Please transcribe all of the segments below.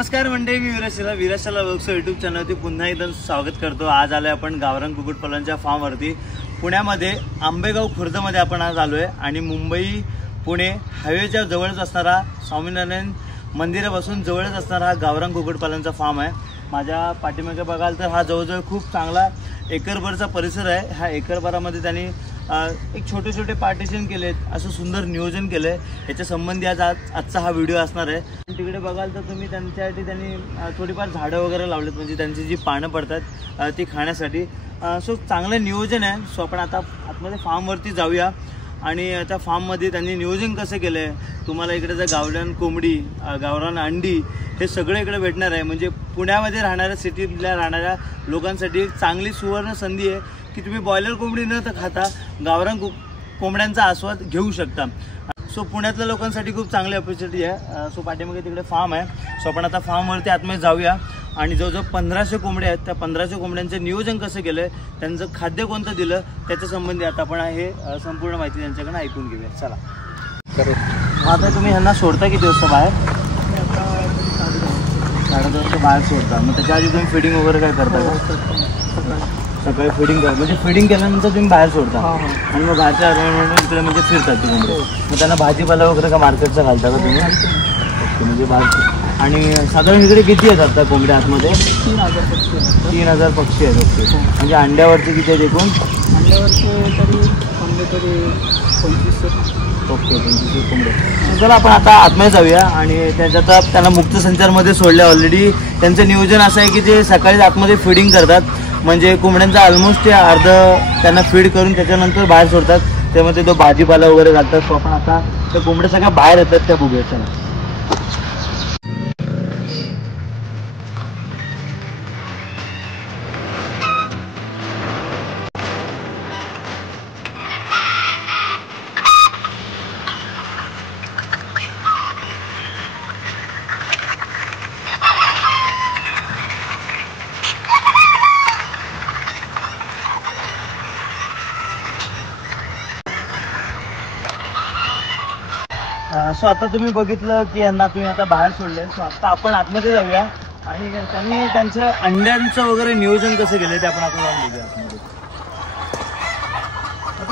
नमस्कार मंडळी, मी विराशाला व्लॉग्सचं यूट्यूब चॅनलवरती पुन्हा एकदा स्वागत करतो। आज आलोय आपण गावरान कुक्कुटपालनच्या फार्मवरती पुण्यामध्ये आंबेगाव खुर्दमध्ये आपण आज आलोय आणि मुंबई पुणे हायवेच्या जवळच असणारा स्वामीनारायण मंदिरापासून जवळच असणारा हा गावरान कुक्कुटपालनचा फार्म आहे। माझ्या पाठीमागे बघाल तर हा जवळजवळ खूप चांगला एकरभरचा परिसर आहे। ह्या एकरभरामध्ये त्यांनी एक छोटे छोटे पार्टिशन केलेत, असं सुंदर नियोजन केलंय। याच्या संबंधी आजचा हा व्हिडिओ असणार आहे। तिकडे बघाल तर तुम्ही त्यांच्यासाठी त्यांनी थोडीफार झाडं वगैरे लावलेत, म्हणजे त्यांची जी पानं पडतात ती खाण्यासाठी। सो चांगलं नियोजन आहे। सो आपण आता आतमध्ये फार्मवरती जाऊया आणि त्या फार्ममध्ये त्यांनी नियोजन कसं केलं आहे। तुम्हाला इकडे जर गावरान कोंबडी, गावरान अंडी हे सगळं इकडे भेटणार आहे। म्हणजे पुण्यामध्ये राहणाऱ्या सिटीतल्या राहणाऱ्या लोकांसाठी एक चांगली सुवर्ण संधी आहे की तुम्ही बॉयलर कोंबडी न खाता गावरान कोंबड्यांचा आस्वाद घेऊ शकता। सो पुण्यातल्या लोकांसाठी खूप चांगली ऑपॉर्च्युनिटी आहे। सो पाठीमागे तिकडे फार्म आहे। सो आपण आता फार्मवरती आतमध्ये जाऊया आणि जवळजवळ 1500 कोंबड्या आहेत। त्या 1500 कोंबड्यांचं नियोजन कसं केलं आहे, त्यांचं खाद्य कोणतं दिलं, त्याच्या संबंधी आता आपण हे संपूर्ण माहिती त्यांच्याकडून ऐकून घेऊया। चला करू। आता तुम्ही ह्यांना सोडता किती वाजता बाहेर? 10:30 वाजता बाहेर सोडता। मग त्याच्या आधी तुम्ही फिडिंग वगैरे काय करता का? सकाळी फिडिंग करा, म्हणजे फिडिंग केल्यानंतर तुम्ही बाहेर सोडता आणि मग बाहेरच्या इकडे म्हणजे फिरतात तुम्ही। मग त्यांना भाजीपाला वगैरे का मार्केटचा घालता का तुम्ही? ओके, म्हणजे बाहेर। आणि साधारण इकडे किती आहेत आता कोंबड्या आतमध्ये? 3000 पक्षी आहेत। ओके, म्हणजे अंड्यावरचे किती आहेत एकूण? अंड्यावरचे तरी 2500। ओके, 2500 कोंबड्या। चला आपण आता आतमध्ये जाऊया आणि त्याच्यात त्यांना मुक्त संचारमध्ये सोडल्या। ऑलरेडी त्यांचं नियोजन असं आहे की ते सकाळी आतमध्ये फिडिंग करतात, म्हणजे कोंबड्यांचा ऑलमोस्ट ते अर्ध त्यांना फीड करून त्याच्यानंतर बाहेर सोडतात। त्यामध्ये तो भाजीपाला वगैरे घालतात। तो आपण आता त्या कोंबड्या सगळ्या बाहेर येतात त्या बघूया। चला सो आता तुम्ही बघितलं की यांना तुम्ही आता बाहेर सोडले। सो आता आपण आतमध्ये जाऊया आणि त्यांनी त्यांचं अंड्यांचं वगैरे नियोजन कसं केलं ते आपण आता जाऊन बघूया आतमध्ये।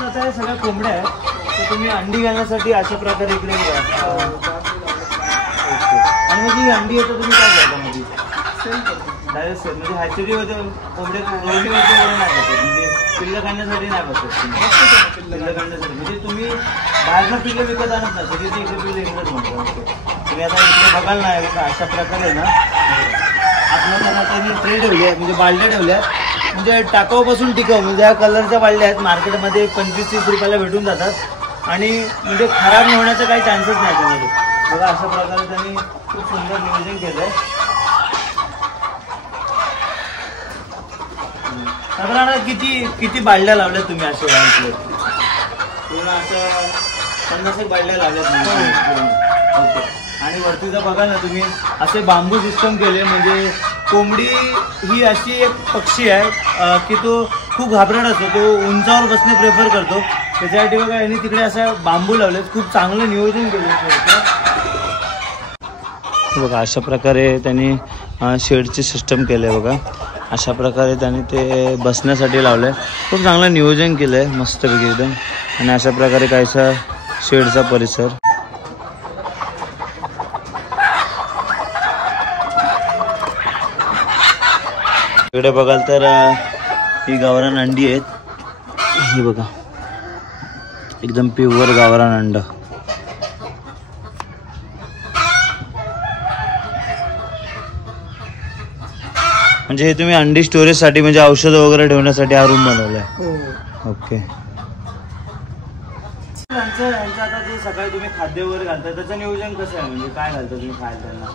आता हे सगळ्या कोंबड्या आहेत, तर तुम्ही अंडी घालण्यासाठी अशा प्रकारे इकडे आणि मग ही अंडी येतं तुम्ही काय करता? मध्ये डायरेक्ट सेल, म्हणजे हॅचरीमध्ये कोंबड्या रोटीवरती वगैरे नाही बसत, म्हणजे पिल्लं काढण्यासाठी नाही बसत। पिल्लं काढण्यासाठी म्हणजे तुम्ही बाहेरनं पिल्लं विकत आणत नाही, सगळी ती इकडे पिल्लं इकडेच म्हणतो। तुम्ही आता इकडे बघाल नाही बघा, अशा प्रकारे ना आतमध्ये त्यांनी ट्रे ठेवले आहेत, म्हणजे बालद्या ठेवल्या आहेत, म्हणजे टाकाऊपासून टिकाऊ। म्हणजे या कलरच्या बालद्या आहेत, मार्केटमध्ये 25-30 रुपयाला भेटून जातात आणि म्हणजे खराब न होण्याचा काही चान्सेस नाही त्यामध्ये। बघा अशा प्रकारे त्यांनी खूप सुंदर नियोजन केलं आहे। साधारण किती बालद्या लावल्या तुम्ही असे? पूर्ण असं 50 बालद्या लावल्यात। ओके, आणि वरती जर बघा ना तुम्ही असे बांबू सिस्टम केले, म्हणजे कोंबडी ही अशी एक पक्षी आहे की तो खूप घाबरट असतो, तो उंचावर बसणे प्रेफर करतो। त्याच्यासाठी बघा यांनी तिकडे असं बांबू लावलेत, खूप चांगलं नियोजन केलं बघा। अशा प्रकारे त्यांनी शेडची सिस्टम केलं आहे बघा। अशा प्रकारे त्यांनी ते बसण्यासाठी लावलं आहे, खूप चांगलं नियोजन केलं आहे मस्तपैकी एकदम। आणि अशा प्रकारे काहीसा शेडचा परिसर। इकडे बघाल तर ही गावरान अंडी आहेत, ही बघा एकदम प्युअर गावरान अंड। म्हणजे हे तुम्ही अंडी स्टोरेजसाठी, म्हणजे औषधं वगैरे ठेवण्यासाठी हा रूम बनवलाय। ओके, यांचं आता जे सकाळी तुम्ही खाद्य वगैरे घालता त्याचं नियोजन कसं आहे, म्हणजे काय घालता तुम्ही खायला त्यांना?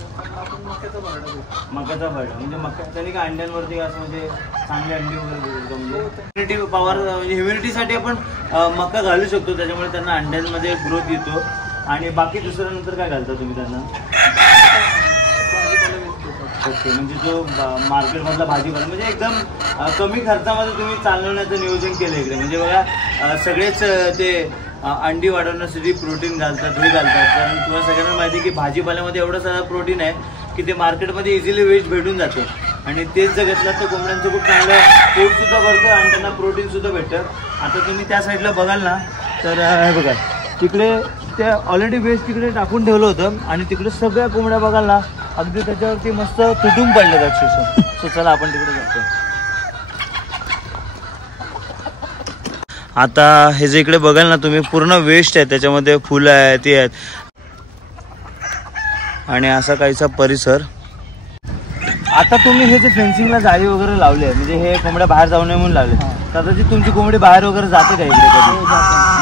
मक्याचा भरडा, म्हणजे मक्या त्यांनी काय अंड्यांवरती असं म्हणजे चांगली अंडी वगैरे देतो, म्हणजे इम्युनिटी पॉवर, म्हणजे ह्युमिनिटीसाठी आपण मका घालू शकतो, त्याच्यामुळे त्यांना अंड्यांमध्ये ग्रोथ येतो। आणि बाकी दुसरं नंतर काय घालता तुम्ही त्यांना? ओके, म्हणजे जो मार्केटमधला भाजीपाला, म्हणजे एकदम कमी खर्चामध्ये तुम्ही चालवण्याचं नियोजन केलं इकडे। म्हणजे बघा सगळेच ते अंडी वाढवण्यासाठी प्रोटीन घालतात, हे घालतात, कारण तुम्हाला सगळ्यांना माहिती आहे की भाजीपाल्यामध्ये एवढं सारं प्रोटीन आहे की ते मार्केटमध्ये इझिली वेस्ट भेटून जाते आणि तेच जर घेतलं तर कोंबड्यांचं खूप चांगलं पोट सुद्धा भरतं आणि त्यांना प्रोटीन सुद्धा भेटतं. आता तुम्ही त्या साईडला बघाल ना तर हे बघा तिकडे ते ऑलरेडी वेस्ट तिकडे टाकून ठेवलं होतं आणि तिकडे सगळ्या कोंबड्या बघाल ना अगदी त्याच्यावरती मस्त तुटून पडलं अक्षरशः. सो चला आपण तिकडे जातो. आता हे जे इकडे बघाल ना तुम्ही पूर्ण वेस्ट आहे, त्याच्यामध्ये फुलं आहेत ती आहेत आणि असा काहीसा परिसर. आता तुम्ही हे जे फेन्सिंगला जाळी वगैरे लावली आहे म्हणजे हे कोंबड्या बाहेर जाऊ नये म्हणून लावले, कदाचित तुमची कोंबडी बाहेर वगैरे जाते का इकडे कधी?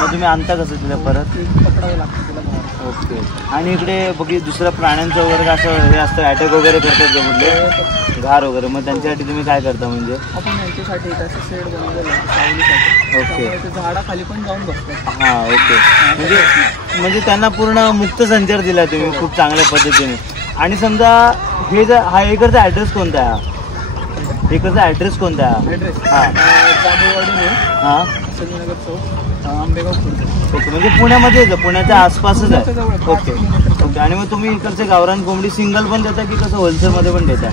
मग तुम्ही आणता कसं तिला परत? पकडावं लागतं तिला बाहेर. ओके. आणि इकडे बघी दुसऱ्या प्राण्यांचं वगैरे असं हे असतं अटॅक वगैरे करतात म्हणजे घार वगैरे, मग त्यांच्यासाठी तुम्ही काय करता? म्हणजे आपण यांच्यासाठी एक असं शेड बनवलेलं आहे सावलीसाठी. ओके. ते झाडाखाली पण जाऊन बसतात. हां ओके. म्हणजे त्यांना पूर्ण मुक्त संचार दिला तुम्ही खूप चांगल्या पद्धतीने. आणि समजा हे जर हा इकडचा ॲड्रेस कोणता आहे? इकडचा ॲड्रेस कोणता आहे? ॲड्रेस हां जांभूळवाडी हां संजयनगर चौक आंबेगाव खुर्द. ओके. म्हणजे पुण्यामध्ये पुण्याच्या आसपासच आहे. जवळ ओके ओके. आणि मग तुम्ही इकडचे गावरान कोंबडी सिंगल पण देता की कसं होलसेलमध्ये पण देता?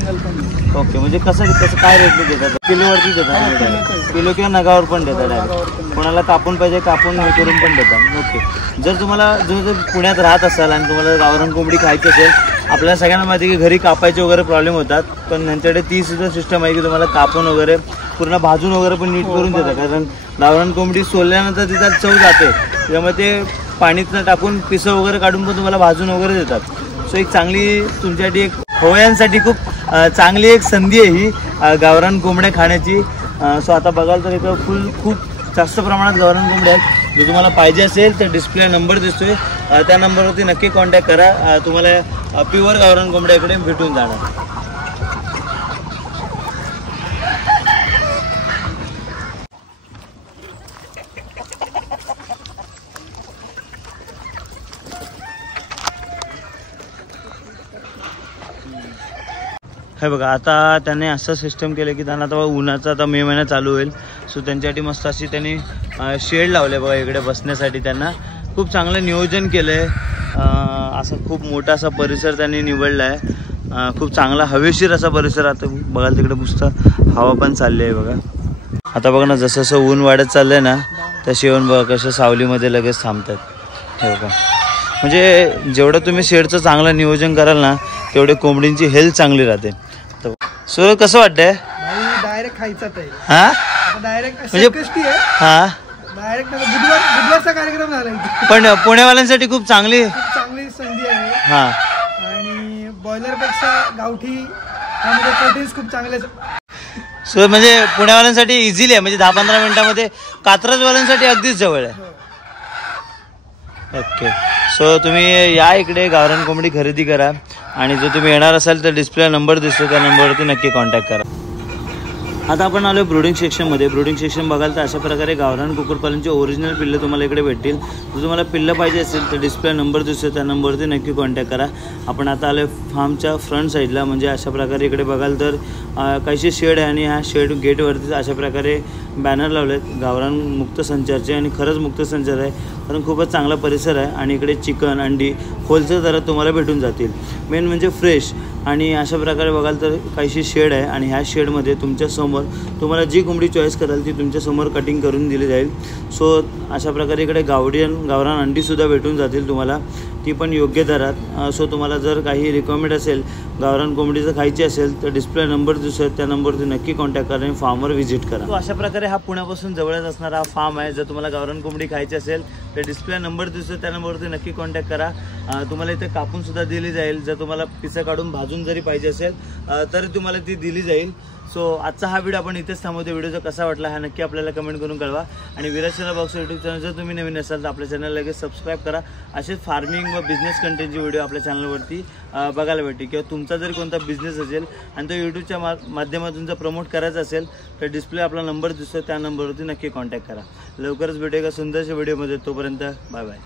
ओके. म्हणजे कसं काय रेटने देतात? किलोवरती देतात? किलो किंवा नगावर पण देतात डायरेक्ट? कोणाला कापून पाहिजे कापून हे करून पण देतात? ओके. जर तुम्हाला जर पुण्यात राहत असाल आणि तुम्हाला गावरान कोंबडी खायची असेल, आपल्याला सगळ्यांना माहिती की घरी कापायचे वगैरे प्रॉब्लेम होतात, पण त्यांच्याकडे ती सुद्धा सिस्टम आहे की तुम्हाला कापून वगैरे पूर्ण भाजून वगैरे पण नीट करून देतात. कारण गावरान कोंबडी सोलल्यानंतर तिचा चव जाते, त्यामुळे ते पाणीतनं टाकून पिसं वगैरे काढून पण तुम्हाला भाजून वगैरे देतात. सो एक चांगली तुमच्यासाठी एक हवयांसाठी खूप चांगली एक संधी आहे ही गावरान कोंबड्या खाण्याची. सो आता बघाल तर इथं खूप जास्त प्रमाणात गावरान कोंबड्या आहेत. जर तुम्हाला पाहिजे असेल तर डिस्प्ले नंबर दिसतोय त्या नंबरवरती नक्की कॉन्टॅक्ट करा. तुम्हाला प्युअर गावरान कोंबड्या इकडे भेटून जाणार. हे बघा आता त्याने असं सिस्टम केलं की त्यांना आता उन्हाचा आता मे महिना चालू होईल, सो त्यांच्यासाठी मस्त अशी त्यांनी शेड लावले बघा इकडे बसण्यासाठी. त्यांना खूप चांगलं नियोजन केलं आहे. असं खूप मोठा असा परिसर त्यांनी निवडला आहे. खूप चांगला हवेशीर असा परिसर. आता बघाल तिकडे पुस्तक हवा पण चालली आहे बघा. आता बघा ना जसं जसं ऊन वाढत चाललं आहे ना तशी येऊन बघा कसं सावलीमध्ये लगेच थांबतात. हे बघा म्हणजे जेवढं तुम्ही शेडचं चांगलं नियोजन कराल ना तेवढे कोंबडींची हेल्थ चांगली राहते. सो कसं वाटतंय? डायरेक्ट खायचाच आहे. हां डायरेक्ट म्हणजे हां डायरेक्ट बुधवारचा कार्यक्रम झाला इथे. पण पुणेवाल्यांसाठी खूप चांगली संधी आहे. हां आणि बॉयलरपेक्षा गावठी त्यामध्ये प्रोटीन्स खूप चांगले. सो म्हणजे पुण्यावाल्यांसाठी इझिली आहे, म्हणजे 10-15 मिनिटामध्ये. कात्रजवाल्यांसाठी अगदीच जवळ आहे. ओके. सो तुम्ही या इकडे गावरान कोंबडी खरेदी करा आणि जर तुम्ही येणार असाल तर डिस्प्ले नंबर दिसतो त्या नंबरवरती नक्की कॉन्टॅक्ट करा. आता आपण आलो ब्रूडिंग सेक्शनमध्ये. ब्रूडिंग सेक्शन बघाल तर अशा प्रकारे गावरान कुक्कुटपालनचे ओरिजिनल पिल्लं तुम्हाला इकडे भेटतील. जर तुम्हाला पिल्लं पाहिजे असेल तर डिस्प्ले नंबर दिसतो त्या नंबरवरती नक्की कॉन्टॅक्ट करा. आपण आता आलो फार्मच्या फ्रंट साईडला. म्हणजे अशा प्रकारे इकडे बघाल तर काहीशी शेड आहे आणि ह्या शेड गेटवरतीच अशा प्रकारे बॅनर लावले आहेत गावरान मुक्त संचारचे. आणि खरंच मुक्त संचार आहे कारण खूपच चांगला परिसर आहे. आणि इकडे चिकन अंडी होलसेल दरात तुम्हाला भेटून जातील. मेन म्हणजे फ्रेश. आणि अशा प्रकारे बघाल तर काहीशी शेड आहे आणि ह्या शेडमध्ये तुमच्यासमोर तुम्हाला जी कोंबडी चॉईस कराल ती तुमच्यासमोर कटिंग करून दिली जाईल. सो अशा प्रकारे इकडे गावरान अंडीसुद्धा भेटून जातील तुम्हाला, ती पण योग्य दरात. सो तुम्हाला जर काही रिक्वायरमेंट असेल गावरान कोंबडीचं खायची असेल तर डिस्प्ले नंबर दिसतो त्या नंबरवरती नक्की कॉन्टॅक्ट करा आणि फार्मवर व्हिजिट करा. तो अशा प्रकारे हा पुण्यापासून जवळच असणारा हा फार्म आहे. जर तुम्हाला गावरान कोंबडी खायची असेल तर डिस्प्ले नंबर दिसतो त्या नंबरवरती नक्की कॉन्टॅक्ट करा. तुम्हाला इथे कापून सुद्धा दिली जाईल. जर तुम्हाला पिसा काढून भाजून जरी पाहिजे असेल तरी तुम्हाला ती दिली जाईल. सो आजचा हा व्हिडिओ आपण इथेच थांबवतो. व्हिडिओ कसा वाटला हा नक्की आपल्याला कमेंट करून कळवा. आणि Viraj channel box YouTube channel जर तुम्ही नवीन असाल तर आपल्या चॅनल लगेच सबस्क्राईब करा. असेच फार्मिंग व बिझनेस कंटेंटचे व्हिडिओ आपल्या चॅनलवरती बघायला भेटतील. किंवा तुमचा जरी कोणता बिझनेस असेल आणि तो यूट्यूबच्या माध्यमातून जर प्रमोट करायचा असेल तर डिस्प्ले आपला नंबर दिसतो त्या नंबरवरती नक्की कॉन्टॅक्ट करा. लवकरच भेटूया एका सुंदरशा व्हिडिओमध्ये. तोपर्यंत बाय बाय.